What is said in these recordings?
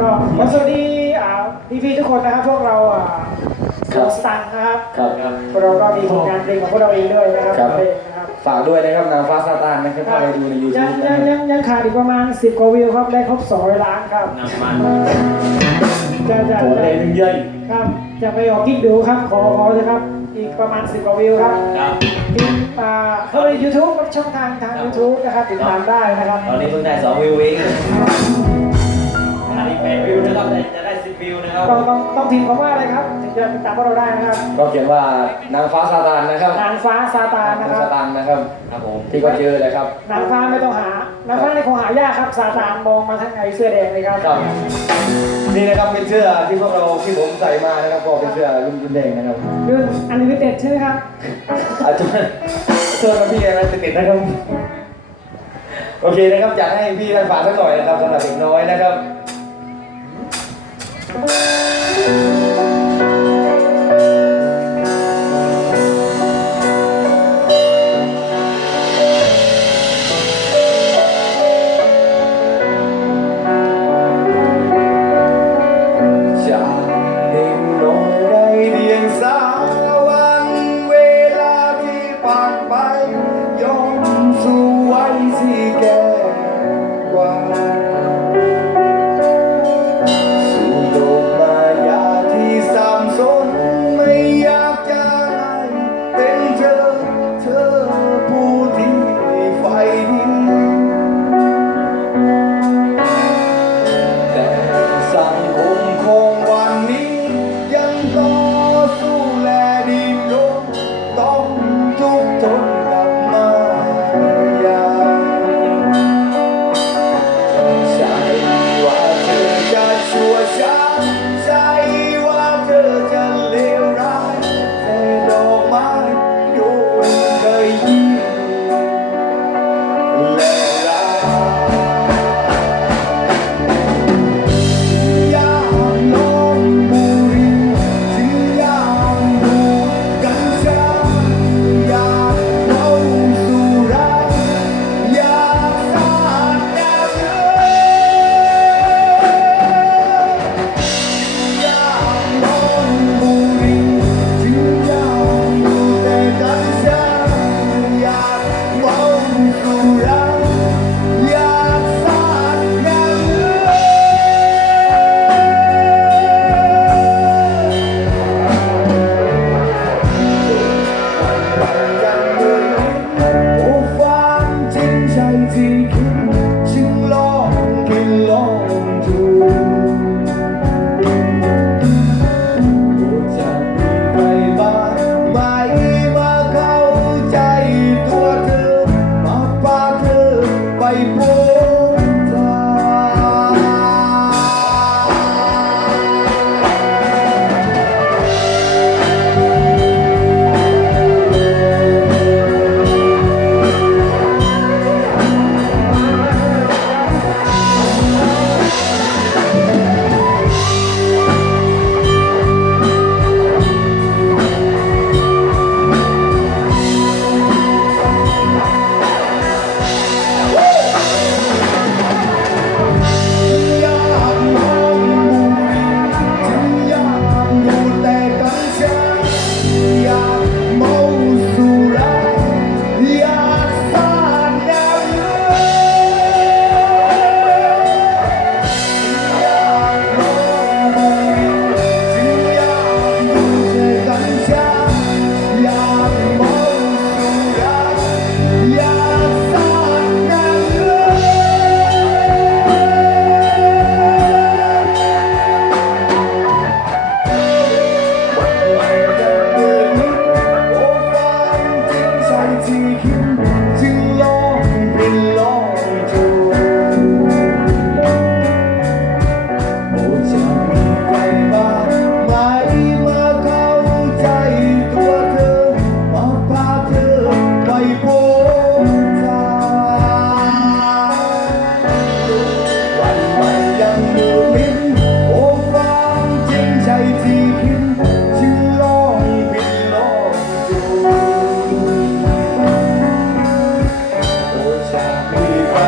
ก็ขอสวัสดีอ่าพี่ๆทุกคนนะครับพวกเราอ่าครับสตังนะครับครับพวกเราก็มีผลงานเพลงของพวกเราเองด้วยนะครับครับเพลงนะครับฝากด้วยนะครับนางฟ้าซาตานนะครับเข้าไปดูในยูยัทูงบยังยังยังขาดอีกประมาณ 10 กว่าวิวครับได้ครบ200ล้านครับนำมันจะจะโอ้จะเลยหนึ่งเย่ยครับจะไปออกกิ๊กดูครับขอขอเลยครับอีกประมาณ 10 กว่าวิวครับครับมีอ่าเข้าไป YouTube ครับช่องทางทาง YouTube นะครับติดตามได้นะครับ ตอนนี้เพิ่งได้สองวิวเองอันนี้ แปดวิวนะครับแต่จะได้สิบวิวนะครับต้องต้องต้องพิมพ์คำว่าอะไรครับถึงจะติดตามพวกเราได้นะครับ ก็เขียนว่านางฟ้าซาตานนะครับนางฟ้าซาตานนะนางครัซาบ ตานนะครับครับผมที่ก็เจอเลยครับ นางฟ้าไม่ต้องหา นางฟ้าในคงหายากครับ ซาตานมองมาทางไหนเสื้อแดงเลยครับ ครับนี่นะครับเป็นเสื้อที่พวกเราที่ผมใส่มานะครับก็เป็นเสื้อรุ่นรุ่นแดงนะครับรุ่นอันลิมิเต็ดใช่ไหมครับ อาจจะเสื้อกับพี่อะไรติดๆนะครับ โอเคนะครับอยากให้พี่ท่านฝากสักหน่อยนะครับสำหรับเด็กน้อยนะครับ จ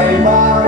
vai, vai.